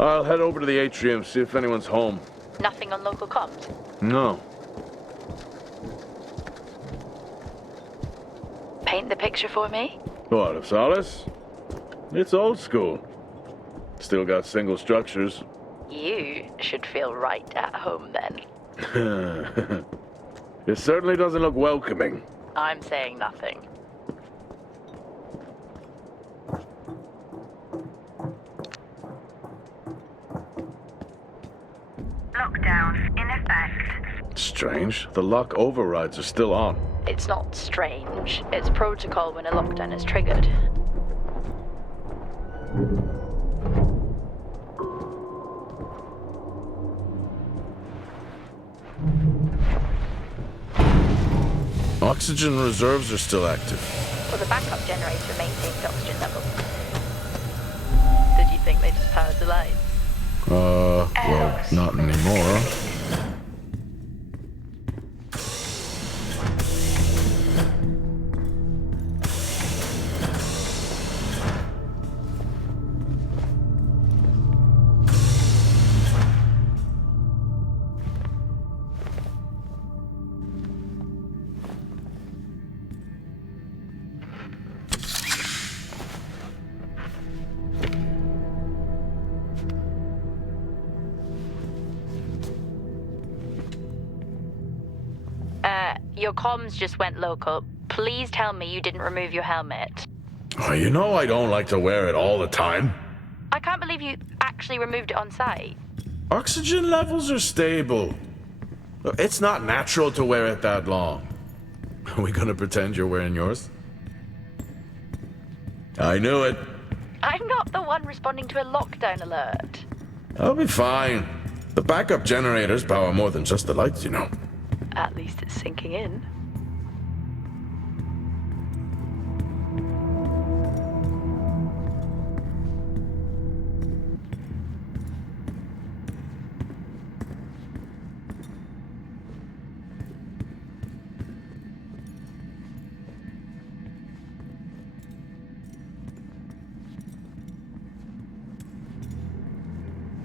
I'll head over to the atrium, see if anyone's home. Nothing on local comms? No. Paint the picture for me? What, of Solis? It's old school. Still got single structures. You should feel right at home then. It certainly doesn't look welcoming. I'm saying nothing. Lockdown in effect. Strange. The lock overrides are still on. It's not strange. It's protocol when a lockdown is triggered. Oxygen reserves are still active. Well, the backup generator maintains oxygen levels. Did you think they just powered the lights? Well, not anymore. Your comms just went local. Please tell me you didn't remove your helmet. Oh, you know I don't like to wear it all the time. I can't believe you actually removed it on site. Oxygen levels are stable. It's not natural to wear it that long. Are we gonna pretend you're wearing yours? I knew it. I'm not the one responding to a lockdown alert. I'll be fine. The backup generators power more than just the lights, you know. At least it's sinking in.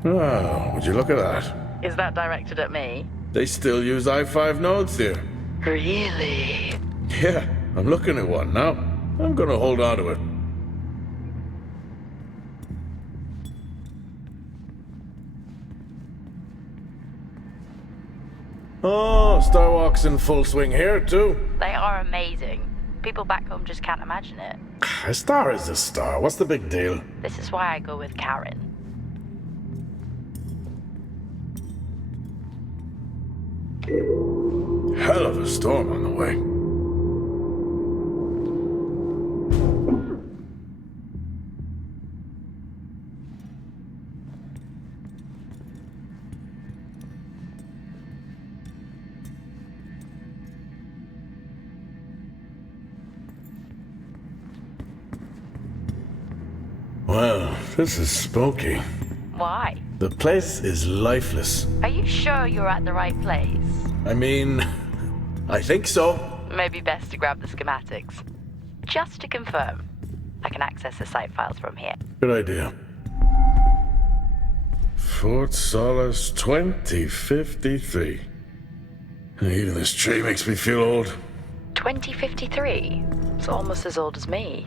Oh, would you look at that? Is that directed at me? They still use i5 nodes here. Really? Yeah, I'm looking at one now. I'm gonna hold on to it. Oh, Starwalk's in full swing here, too. They are amazing. People back home just can't imagine it. A star is a star. What's the big deal? This is why I go with Karen. Hell of a storm on the way. Well, this is spooky. Why? The place is lifeless. Are you sure you're at the right place? I mean, I think so. Maybe best to grab the schematics. Just to confirm, I can access the site files from here. Good idea. Fort Solis 2053. Even this tree makes me feel old. 2053? It's almost as old as me.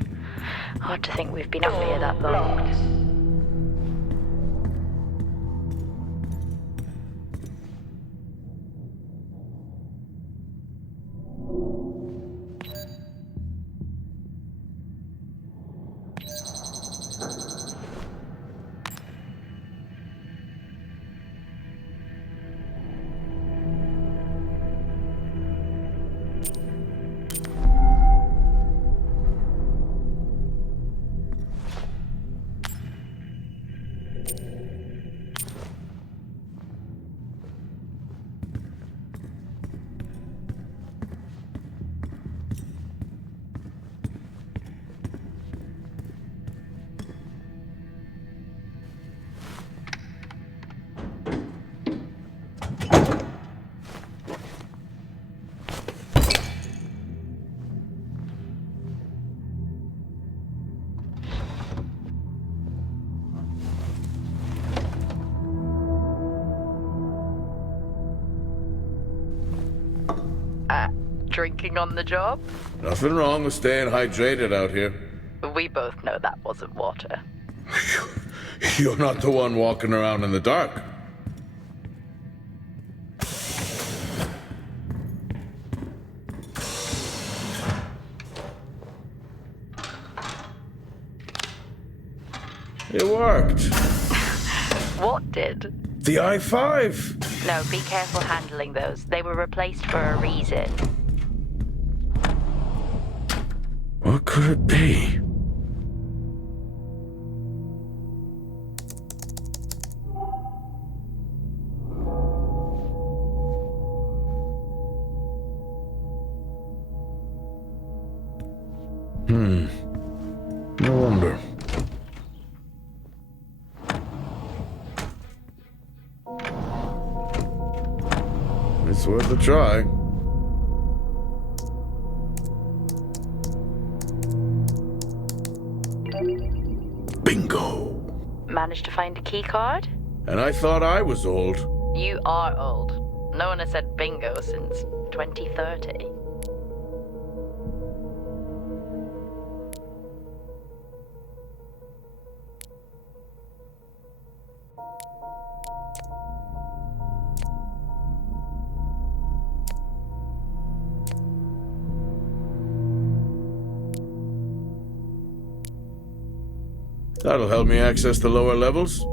Hard to think we've been up here that long. drinking on the job? Nothing wrong with staying hydrated out here. We both know that wasn't water. You're not the one walking around in the dark. It worked. What did? The I-5. No, be careful handling those. They were replaced for a reason. What could it be? No wonder. It's worth a try. Bingo! Managed to find a key card? And I thought I was old. You are old. No one has said bingo since 2030. That'll help me access the lower levels.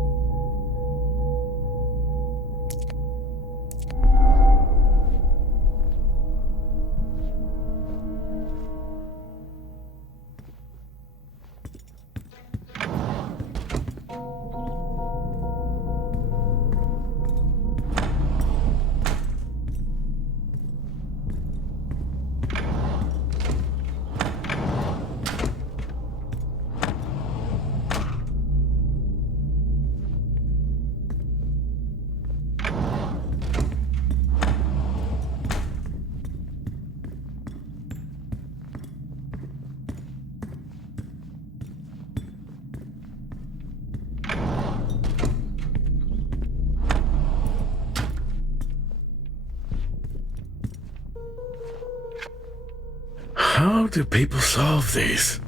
How do people solve these?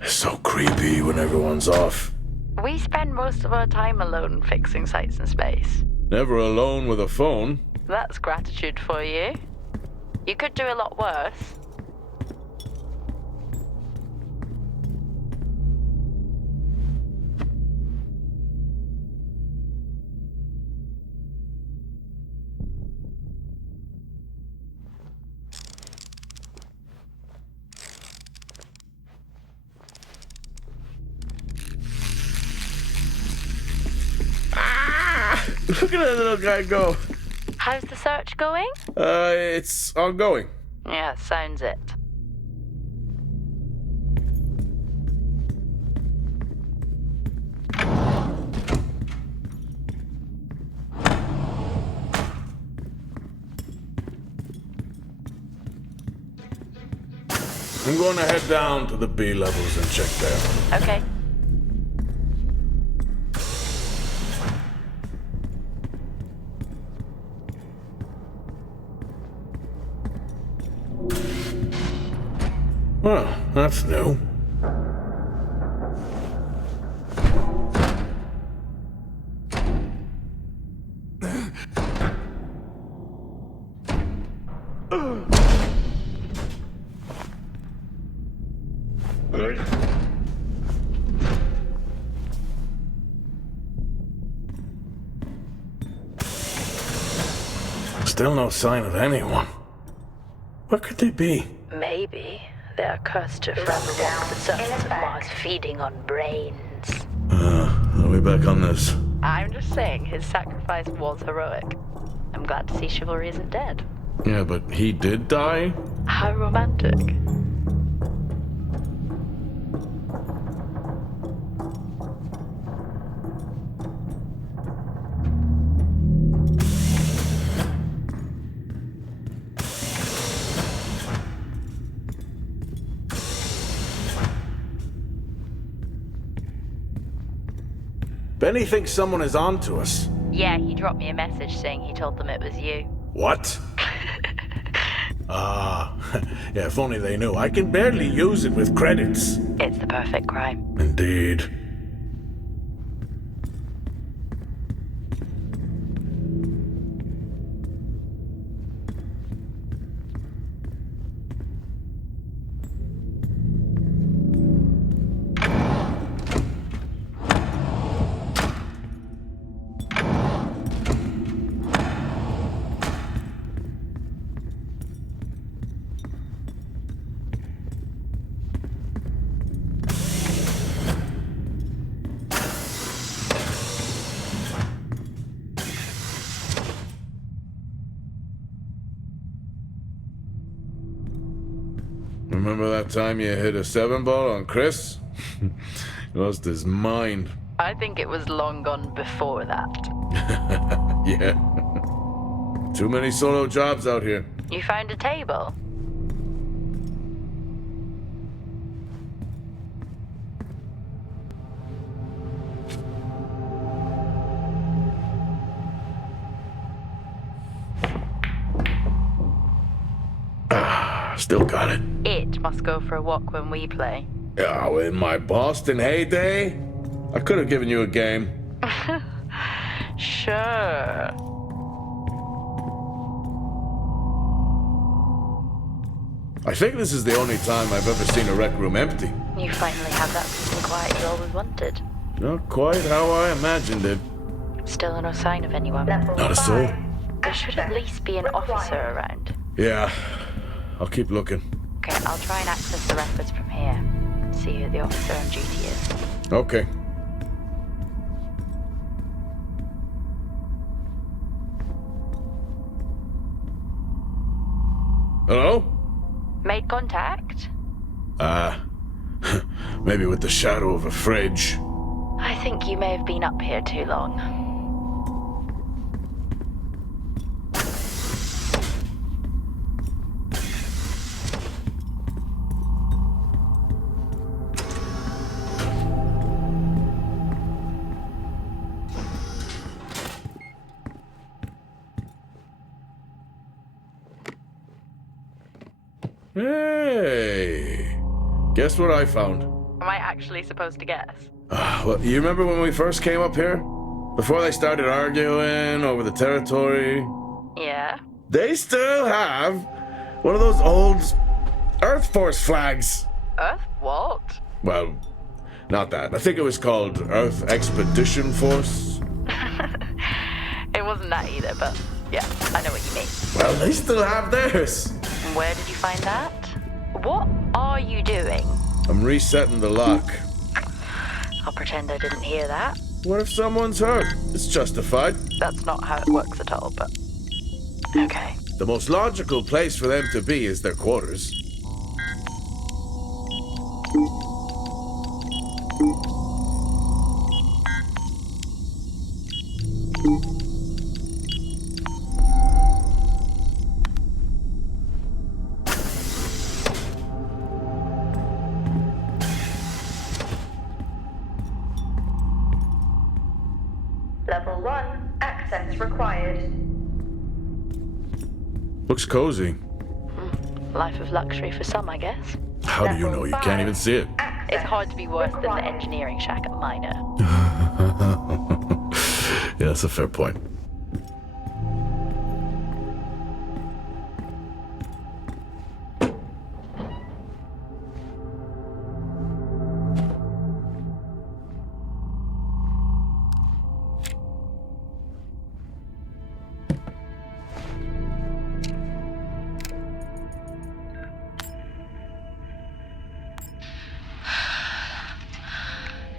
It's so creepy when everyone's off. We spend most of our time alone fixing sites in space. Never alone with a phone. That's gratitude for you. You could do a lot worse. Look at that little guy go. How's the search going? It's ongoing. Yeah, sounds it. I'm going to head down to the B levels and check there. Okay. Well, that's new. Still no sign of anyone. What could they be? Maybe they're cursed to forever walk the surface of Mars, feeding on brains. Are we back on this? I'm just saying, his sacrifice was heroic. I'm glad to see chivalry isn't dead. Yeah, but he did die? How romantic. Benny thinks someone is on to us. Yeah, he dropped me a message saying he told them it was you. What? Ah, yeah, if only they knew. I can barely use it with credits. It's the perfect crime. Indeed. Remember that time you hit a 7-ball on Chris? He lost his mind. I think it was long gone before that. Yeah. Too many solo jobs out here. You found a table? Still got it. It must go for a walk when we play. Oh, in my Boston heyday, I could have given you a game. Sure. I think this is the only time I've ever seen a rec room empty. You finally have that peace and quiet you always wanted. Not quite how I imagined it. Still no sign of anyone. Not a soul. There should at least be an officer around. Yeah, I'll keep looking. Okay, I'll try and access the records from here. See who the officer on duty is. Okay. Hello? Made contact? Maybe with the shadow of a fridge. I think you may have been up here too long. Hey! Guess what I found? Am I actually supposed to guess? Well, you remember when we first came up here? Before they started arguing over the territory? Yeah? They still have one of those old Earth Force flags. Earth what? Well, not that. I think it was called Earth Expedition Force. It wasn't that either, but yeah, I know what you mean. Well, they still have theirs. And where did you find that? What are you doing? I'm resetting the lock. I'll pretend I didn't hear that. What if someone's hurt? It's justified. That's not how it works at all, but... Okay. The most logical place for them to be is their quarters. Level 1, access required. Looks cozy. Life of luxury for some, I guess. How do you know? You can't even see it. It's hard to be worse than the engineering shack at Minor. Yeah, that's a fair point.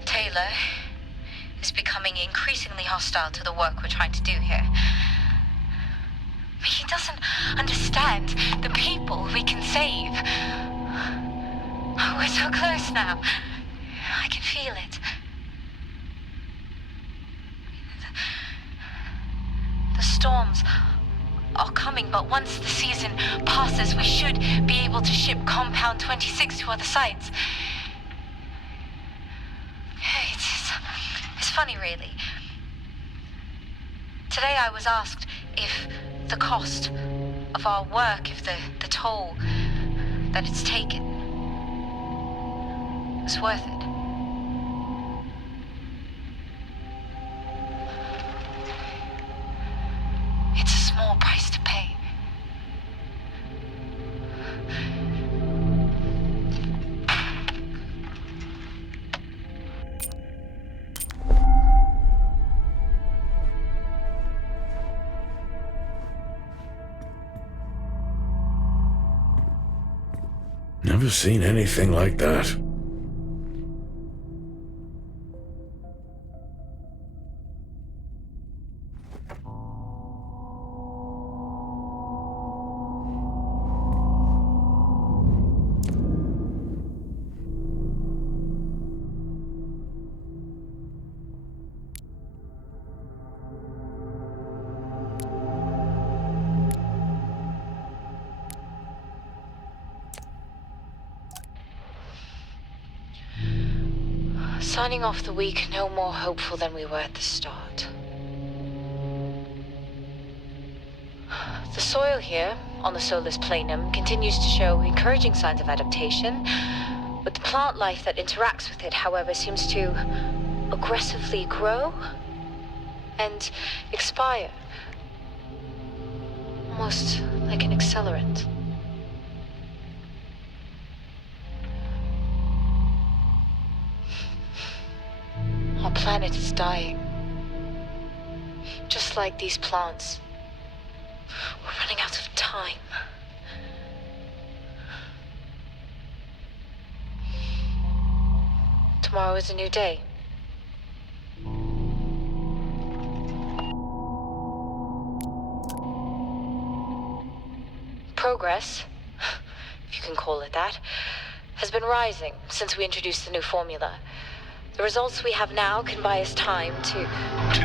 Taylor is becoming increasingly hostile to the work we're trying to do here. He doesn't understand the people we can save. We're so close now. I can feel it. The storms are coming, but once the season passes, we should be able to ship Compound 26 to other sites. It's funny, really. Today I was asked if the cost of our work, if the toll that it's taken was worth it. It's a small price to pay. Never seen anything like that. Signing off the week no more hopeful than we were at the start. The soil here, on the Solis Planum, continues to show encouraging signs of adaptation, but the plant life that interacts with it, however, seems to aggressively grow and expire. Almost like an accelerant. Our planet is dying. Just like these plants. We're running out of time. Tomorrow is a new day. Progress, if you can call it that, has been rising since we introduced the new formula. The results we have now can buy us time to... 2,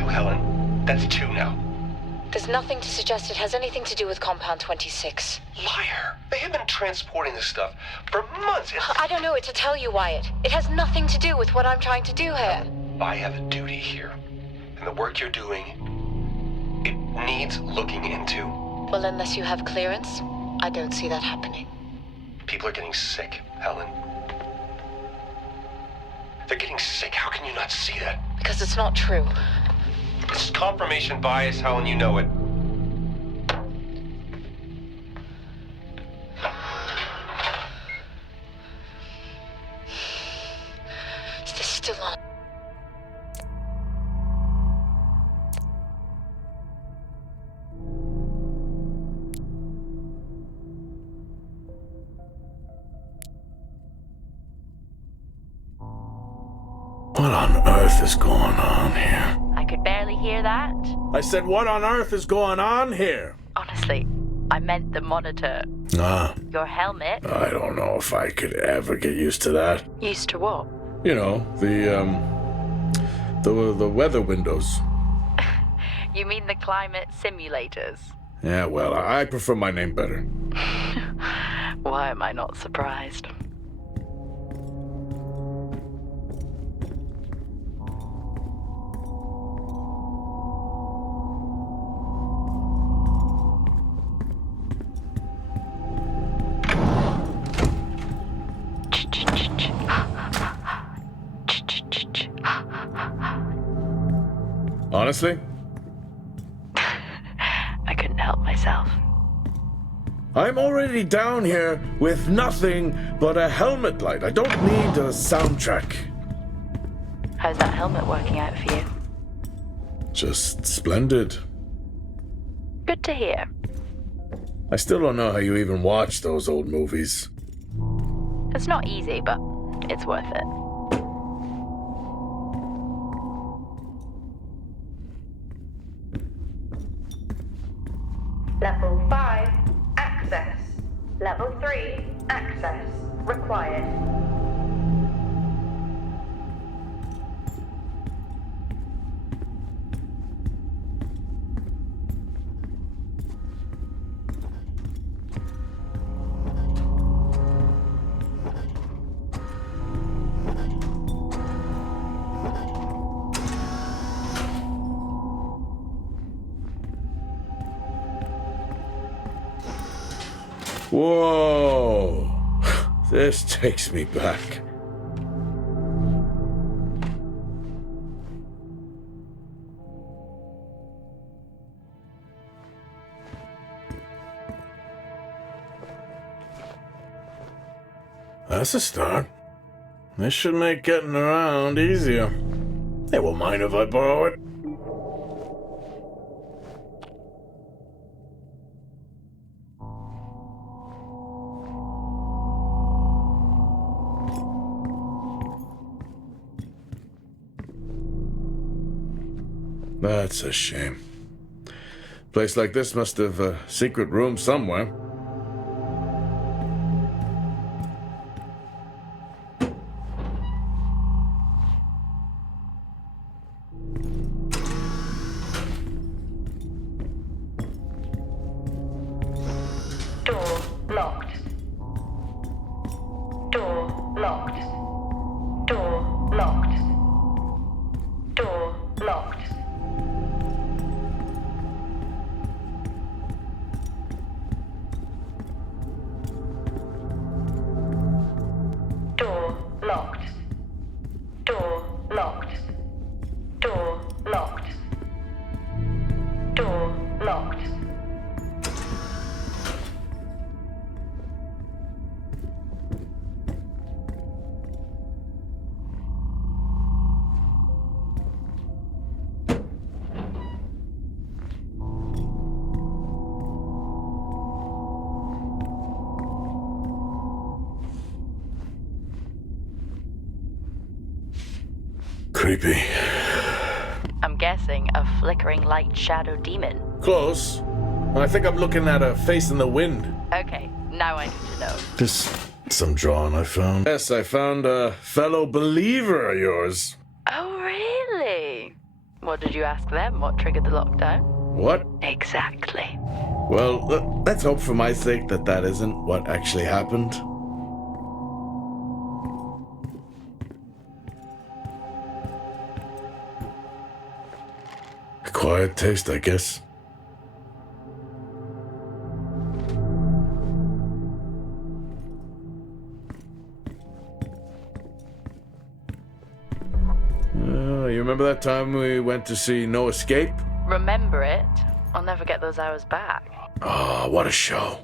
Helen. That's 2 now. There's nothing to suggest it has anything to do with Compound 26. Liar. They have been transporting this stuff for months. I don't know what to tell you, Wyatt. It has nothing to do with what I'm trying to do here. I have a duty here. And the work you're doing, it needs looking into. Well, unless you have clearance, I don't see that happening. People are getting sick, Helen. They're getting sick. How can you not see that? Because it's not true. It's confirmation bias, Helen. You know it. Is this still on? What on earth is going on here? I could barely hear that. I said, what on earth is going on here? Honestly, I meant the monitor. Your helmet. I don't know if I could ever get used to that. Used to what? You know, the weather windows. You mean the climate simulators? Yeah, well, I prefer my name better. Why am I not surprised? Honestly? I couldn't help myself. I'm already down here with nothing but a helmet light. I don't need a soundtrack. How's that helmet working out for you? Just splendid. Good to hear. I still don't know how you even watch those old movies. It's not easy, but it's worth it. Level 5, access. Level 3, access required. Whoa! This takes me back. That's a start. This should make getting around easier. They won't mind if I borrow it. That's a shame. Place like this must have a secret room somewhere. Door locked. Door locked. Door locked. Door locked. Door locked. Door locked. Door locked. Door locked. Creepy. I'm guessing a flickering light shadow demon. Close. I think I'm looking at a face in the wind. Okay, now I need to know. Just some drawing I found. Yes, I found a fellow believer of yours. Oh, really? What did you ask them? What triggered the lockdown? What? Exactly. Well, let's hope for my sake that that isn't what actually happened. Quiet taste, I guess. You remember that time we went to see No Escape? Remember it? I'll never get those hours back. Ah, what a show.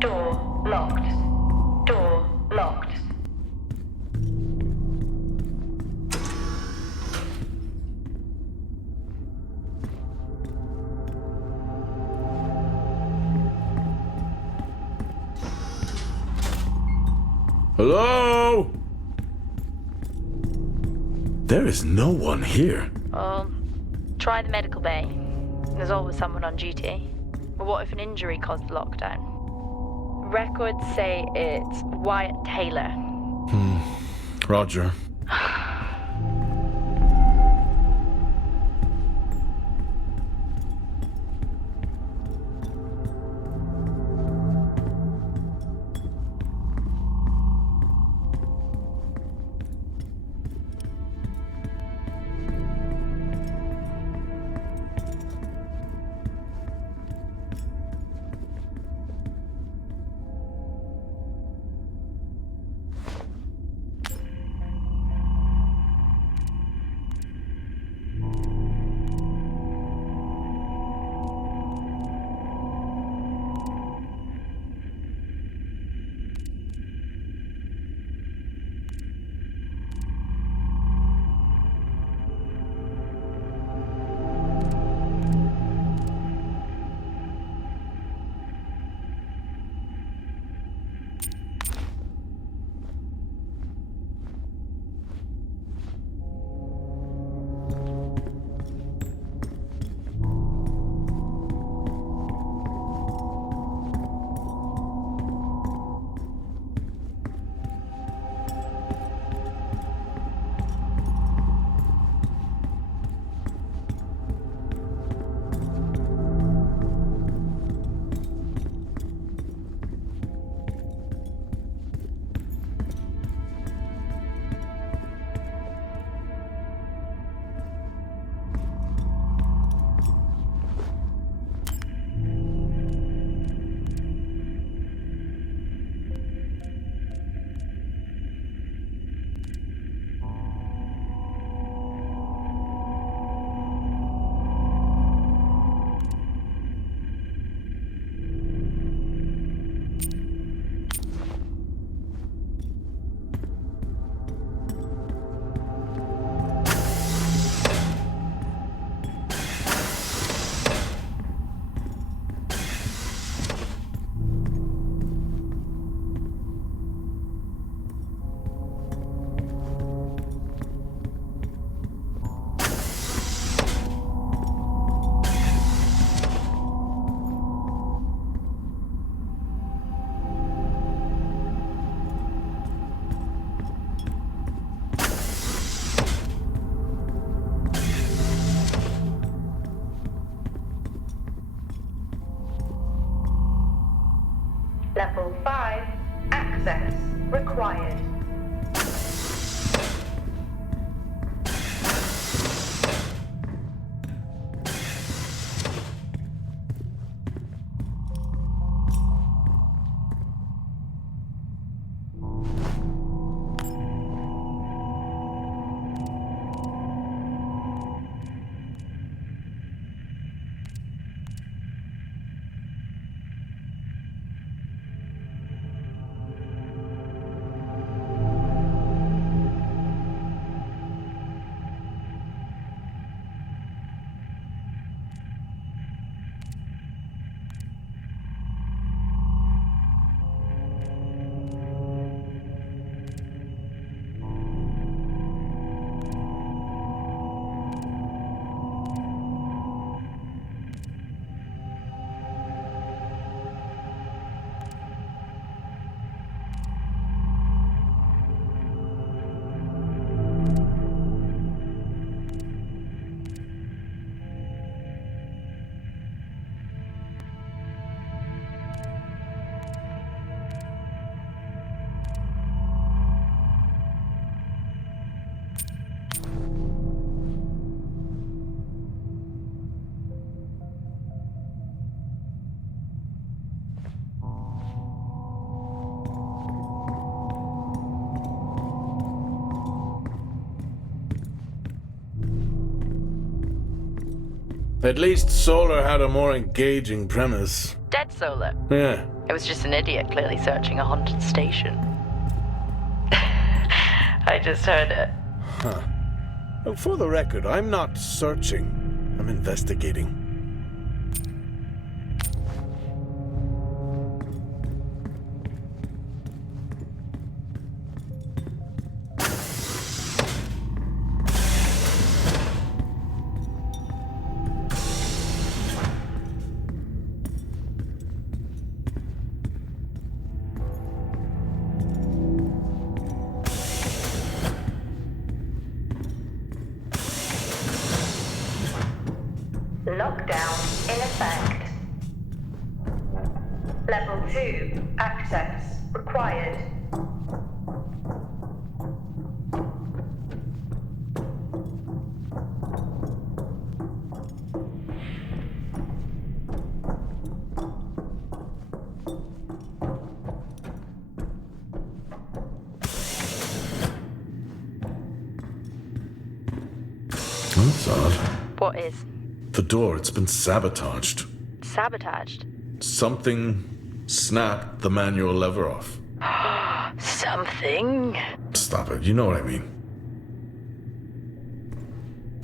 Door locked. Door locked. Hello? There is no one here. Try the medical bay. There's always someone on duty. But what if an injury caused the lockdown? Records say it's Wyatt Taylor. Roger. Level 5, access required. At least Solar had a more engaging premise. Dead Solar. Yeah. It was just an idiot clearly searching a haunted station. I just heard it. Huh. Well, for the record, I'm not searching. I'm investigating. Lockdown in effect. Level 2, access required. That's odd. What is? The door, it's been sabotaged. Sabotaged? Something snapped the manual lever off. Something? Stop it, you know what I mean.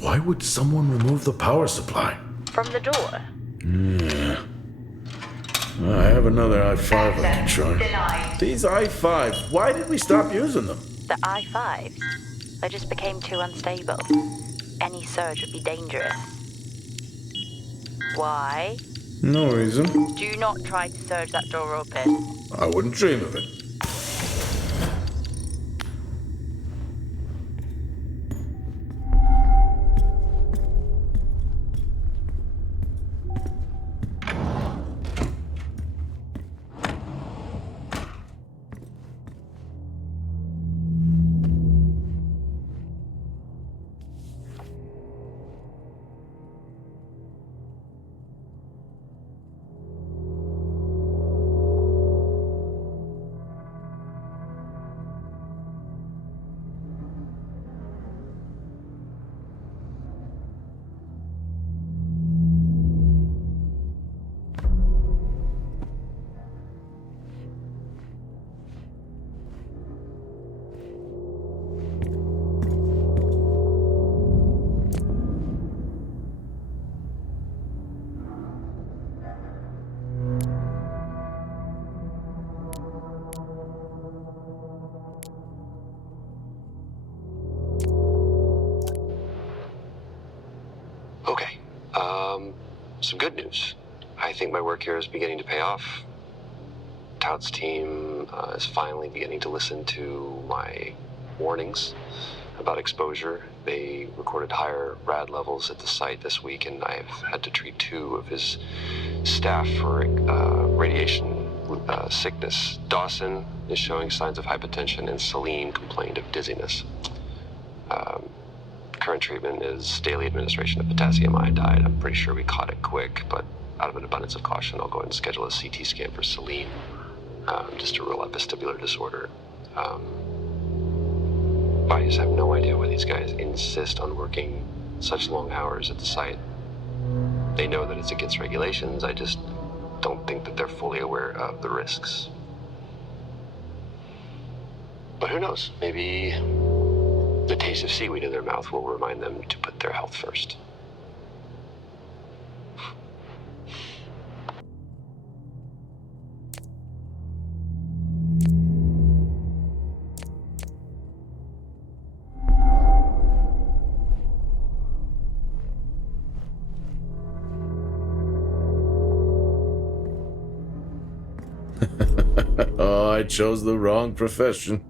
Why would someone remove the power supply? From the door? Yeah. Well, I have another i5 I can try. Denied. These i5s, why did we stop using them? The I-5s? They just became too unstable. Any surge would be dangerous. Why? No reason. Do not try to surge that door open. I wouldn't dream of it. Okay. Some good news. I think my work here is beginning to pay off. Tout's team is finally beginning to listen to my warnings about exposure. They recorded higher rad levels at the site this week, and I've had to treat 2 of his staff for radiation sickness. Dawson is showing signs of hypotension, and Celine complained of dizziness. Current treatment is daily administration of potassium iodide. I'm pretty sure we caught it quick, but out of an abundance of caution, I'll go ahead and schedule a CT scan for Celine, just to rule out vestibular disorder. I just have no idea why these guys insist on working such long hours at the site. They know that it's against regulations. I just don't think that they're fully aware of the risks. But who knows? Maybe the taste of seaweed in their mouth will remind them to put their health first. Oh, I chose the wrong profession.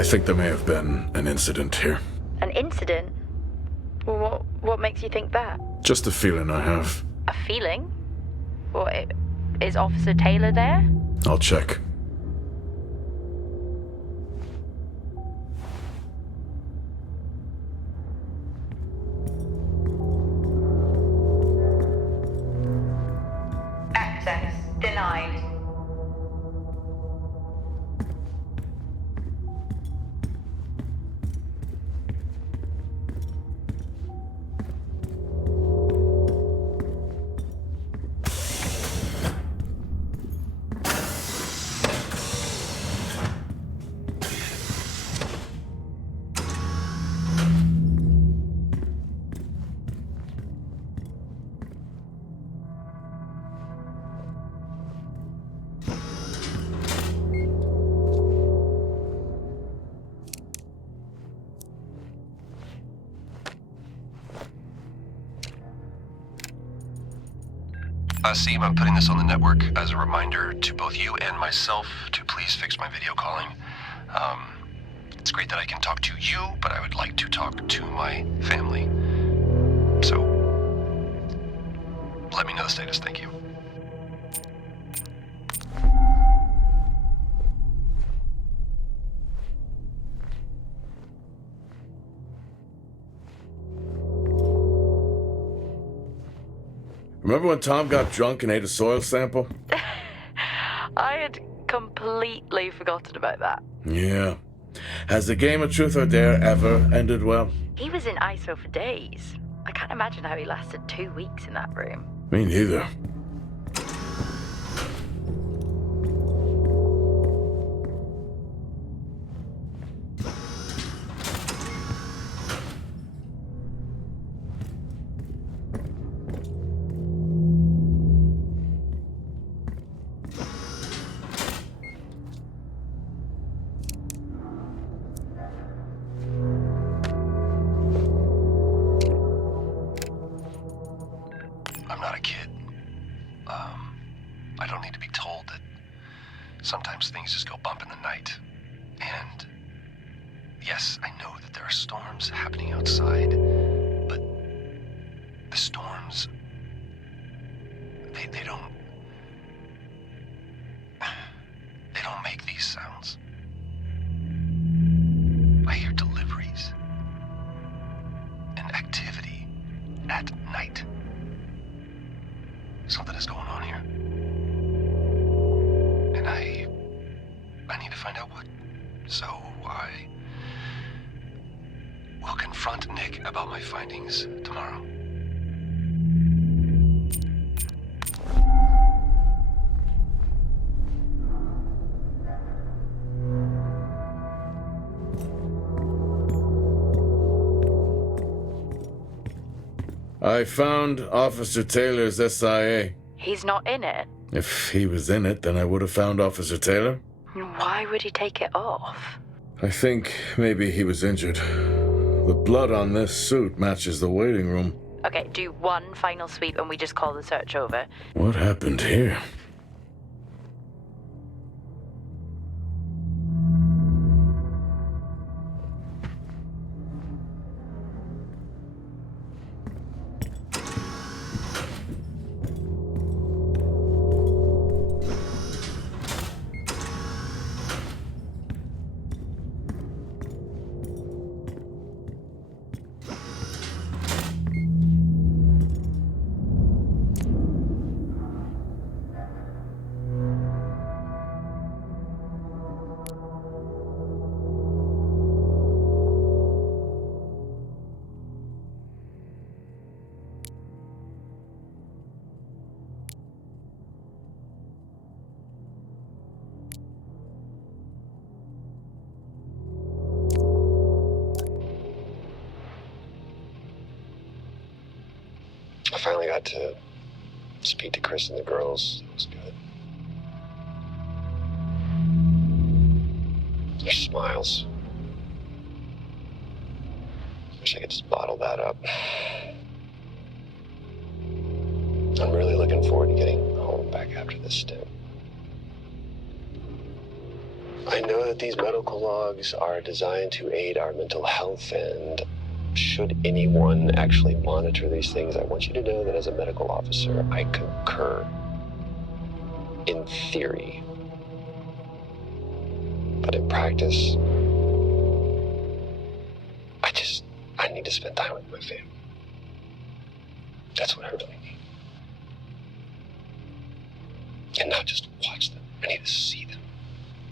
I think there may have been an incident here. An incident? Well, what makes you think that? Just a feeling I have. A feeling? Is Officer Taylor there? I'll check. Access denied. Seem, I'm putting this on the network as a reminder to both you and myself to please fix my video calling. It's great that I can talk to you, but I would like to talk to my family. So, let me know the status. Thank you. Remember when Tom got drunk and ate a soil sample? I had completely forgotten about that. Yeah. Has the game of truth or dare ever ended well? He was in ISO for days. I can't imagine how he lasted 2 weeks in that room. Me neither. I'm not a kid. I don't need to be told that sometimes things just go bump in the night. And yes, I know that there are storms happening outside, but the storms, they don't make these sounds. I hear deliveries and activity at night. Something is going on here. And I need to find out what. So We'll confront Nick about my findings tomorrow. I found Officer Taylor's SIA. He's not in it. If he was in it, then I would have found Officer Taylor. Why would he take it off? I think maybe he was injured. The blood on this suit matches the waiting room. Okay, do one final sweep and we just call the search over. What happened here? I finally got to speak to Chris and the girls. It was good. Their smiles. Wish I could just bottle that up. I'm really looking forward to getting home back after this stint. I know that these medical logs are designed to aid our mental health, and should anyone actually monitor these things, I want you to know that as a medical officer, I concur. In theory. But in practice, I need to spend time with my family. That's what I really need. And not just watch them. I need to see them.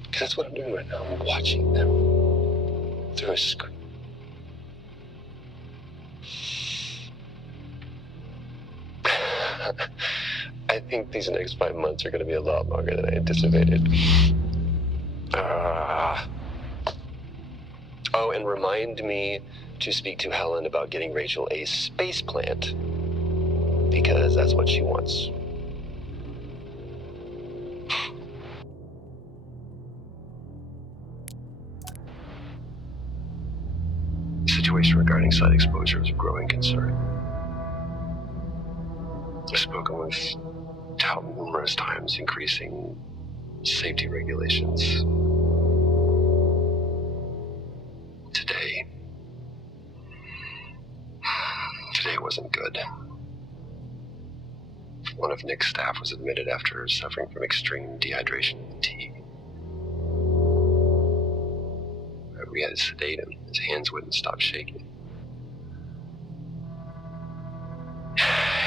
Because that's what I'm doing right now. I'm watching them through a screen. I think these next 5 months are going to be a lot longer than I anticipated. Oh, and remind me to speak to Helen about getting Rachel a space plant, because that's what she wants. The situation regarding site exposure is a growing concern. I've spoken with Tout numerous times, increasing safety regulations. Today wasn't good. One of Nick's staff was admitted after suffering from extreme dehydration and fatigue. We had to sedate him. His hands wouldn't stop shaking.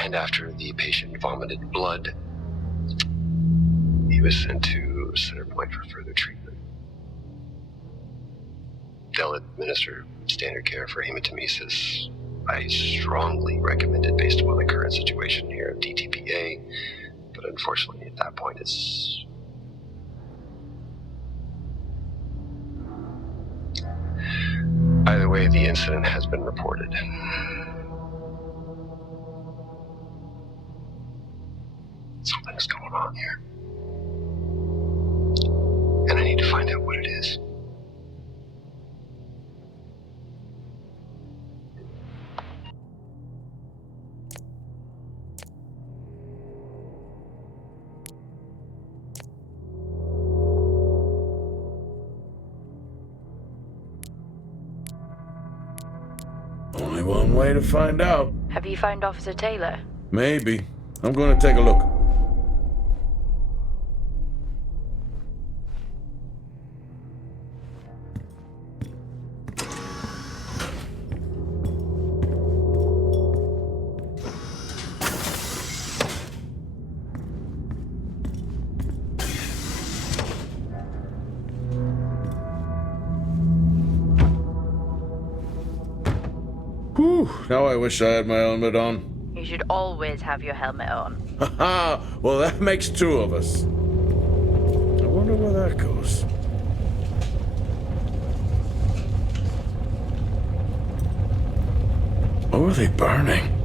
And after the patient vomited blood, he was sent to Center Point for further treatment. They'll administer standard care for hematemesis. I strongly recommend it based upon the current situation here of DTPA, but unfortunately at that point it's... Either way, the incident has been reported. Something's going on here. And I need to find out what it is. Only one way to find out. Have you found Officer Taylor? Maybe. I'm going to take a look. Whew, now I wish I had my helmet on. You should always have your helmet on. Haha, well that makes two of us. I wonder where that goes. What were they burning?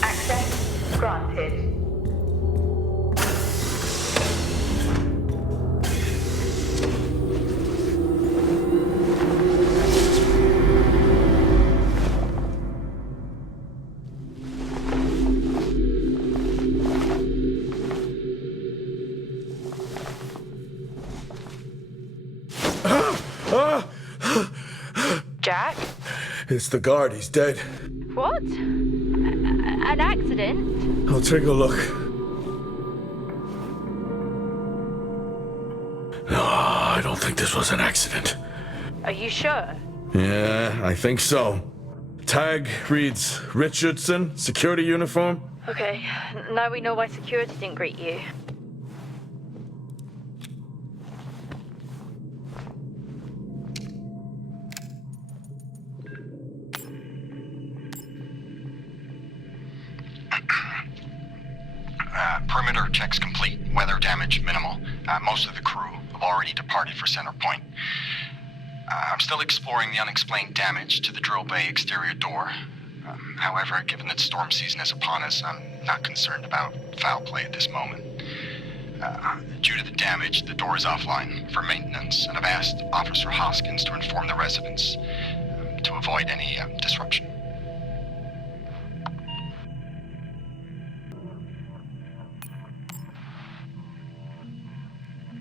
Access granted. Jack? It's the guard, he's dead. What? An accident? I'll take a look. No, I don't think this was an accident. Are you sure? Yeah, I think so. Tag reads Richardson, security uniform. Okay, now we know why security didn't greet you. Perimeter checks complete. Weather damage minimal. Most of the crew have already departed for Center Point. I'm still exploring the unexplained damage to the drill bay exterior door. However, given that storm season is upon us, I'm not concerned about foul play at this moment. Due to the damage, the door is offline for maintenance, and I've asked Officer Hoskins to inform the residents to avoid any disruption.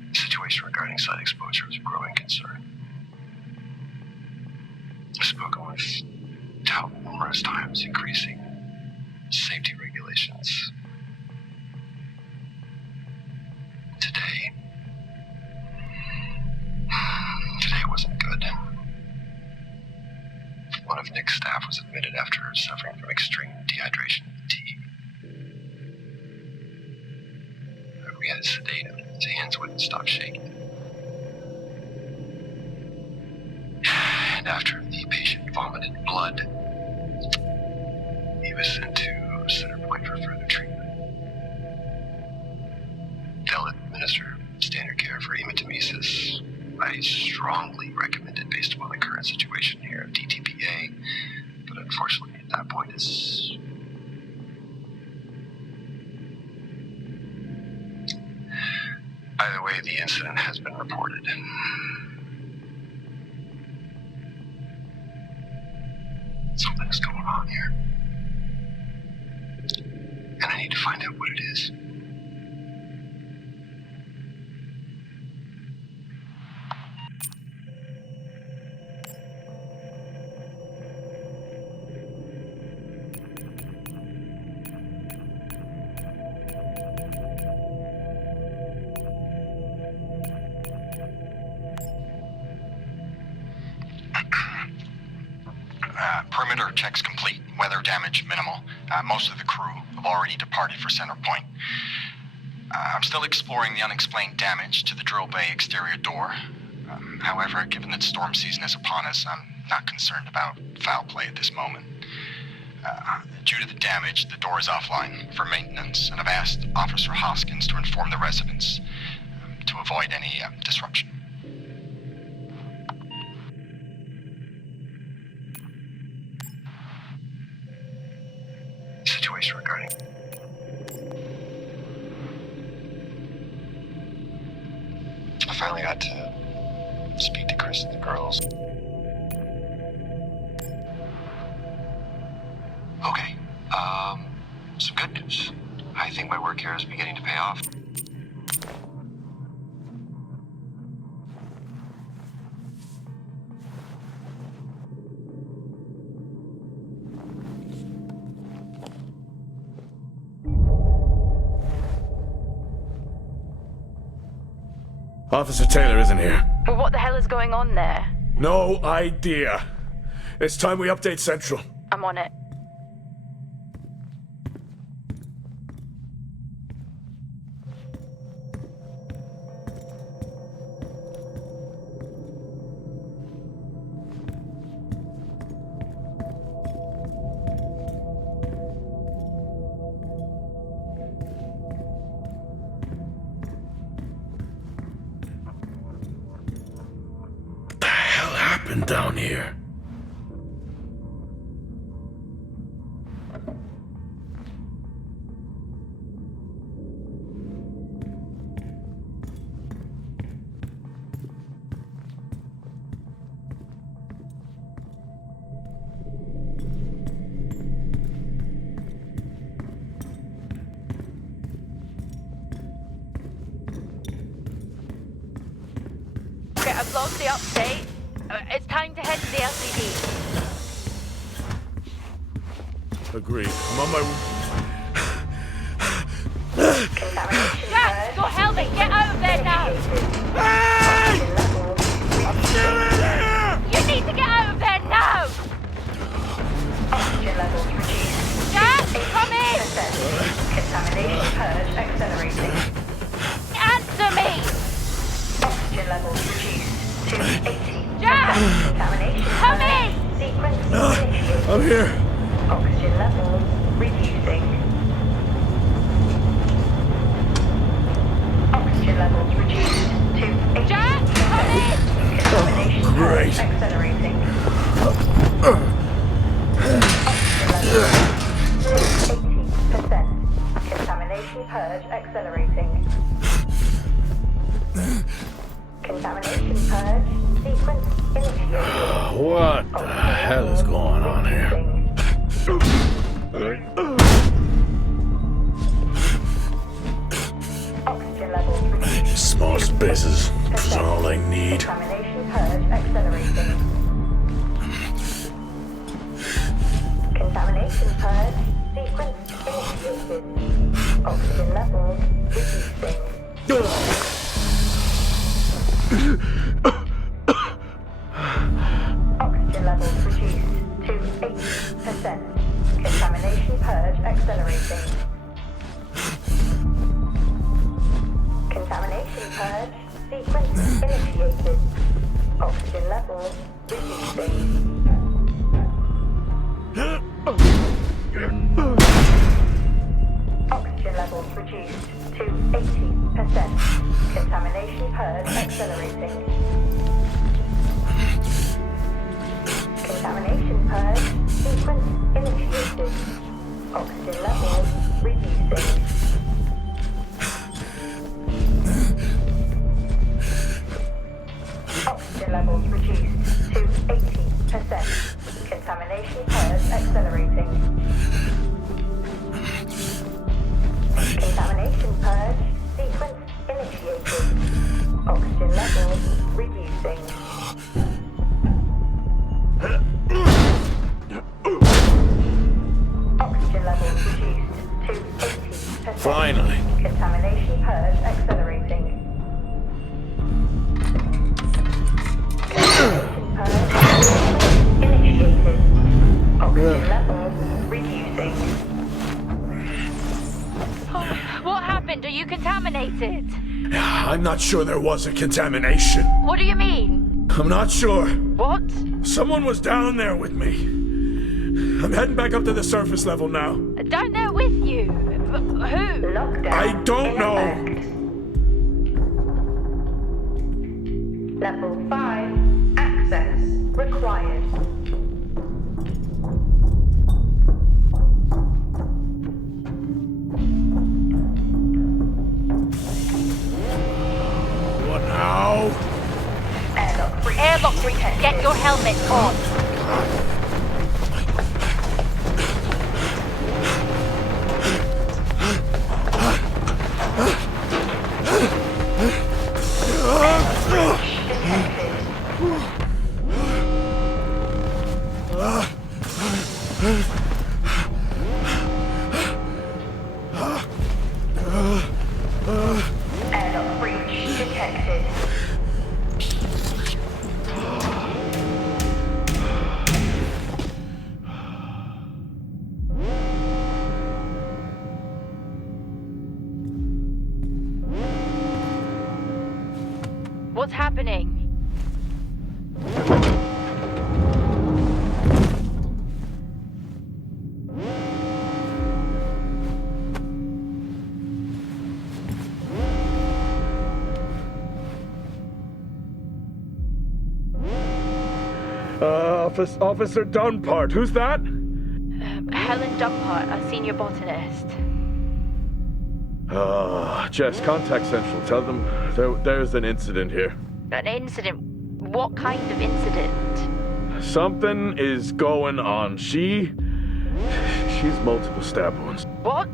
The situation regarding site exposure is a growing concern. I've spoken with Tau numerous times, increasing safety regulations. Today wasn't good. One of Nick's staff was admitted after suffering from extreme dehydration and fatigue. We had to sedate him. His hands wouldn't stop shaking. And after the patient vomited blood, he was sent to Center Point for further treatment. They'll administer standard care for hematemesis. I strongly recommend it based upon the current situation here of DTPA, but unfortunately at that point it's... Either way, the incident has been reported. Something's going on here. And I need to find out what it is. Perimeter checks complete. Weather damage minimal. Most of the crew have already departed for Center Point. I'm still exploring the unexplained damage to the drill bay exterior door. However, given that storm season is upon us, I'm not concerned about foul play at this moment. Due to the damage, the door is offline for maintenance, and I've asked Officer Hoskins to inform the residents to avoid any disruption. Situation regarding... finally got to speak to Chris and the girls. Okay, some good news. I think my work here is beginning to pay off. Officer Taylor isn't here. Well, what the hell is going on there? No idea. It's time we update Central. I'm on it. What the hell happened down here? Okay, I've logged the update. It's time to head to the LCD. Agreed. I'm on my... Jack, your helmet, get out of there now! Hey! I'm still in here! You need to get out of there now! Oxygen levels reduced. Jack, come in! Contamination purge accelerating. Answer me! Oxygen levels reduced to 80. Jack! Contamination Come purge in! sequence initiated. I'm here. Oxygen levels reducing. Oxygen levels reduced to 80. Jack, come in! Contamination Great. purge accelerating. Oxygen levels to 80%. Contamination purge accelerating. Contamination purge sequence initiated. What the hell is going on here? Oxygen levels reduced. Small spaces. That's all I need. Contamination purge accelerating. Contamination purge sequence initiated. Oxygen levels reducing. Oxygen levels reduced to 80%. Contamination purge accelerating. Contamination purge sequence initiated. Oxygen levels reducing. Oxygen levels reduced to 80%. Contamination purge accelerating. Contamination purge sequence initiated. Oxygen levels reducing. Oxygen levels reduced to 80%. Contamination purge accelerating. Contamination purge sequence initiated. Oxygen levels reducing. Oxygen levels reduced to 80%. Finally. Contamination purge accelerating. Contamination purge initiated. Oxygen levels reducing. What happened? Are you contaminated? I'm not sure there was a contamination. What do you mean? I'm not sure. What? Someone was down there with me. I'm heading back up to the surface level now. Down there with you? Who? Lockdown I don't in know. effect. Level 5 access required. What now? airlock breach. Get your helmet on. Airlock breach detected. What's happening? Officer Dunpart, who's that? Helen Dumpart, a senior botanist. Jess, contact Central. Tell them there's an incident here. An incident? What kind of incident? Something is going on. She's multiple stab wounds. What?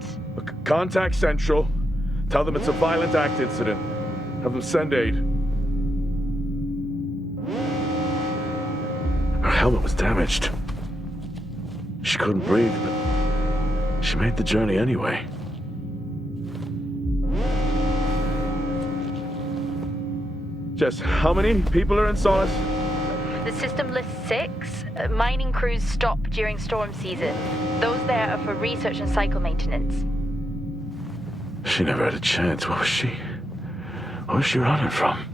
Contact Central. Tell them it's a violent act incident. Have them send aid. Her helmet was damaged. She couldn't breathe, but she made the journey anyway. Jess, how many people are in Solis? The system lists 6. Mining crews stop during storm season. Those there are for research and cycle maintenance. She never had a chance. What was she running from?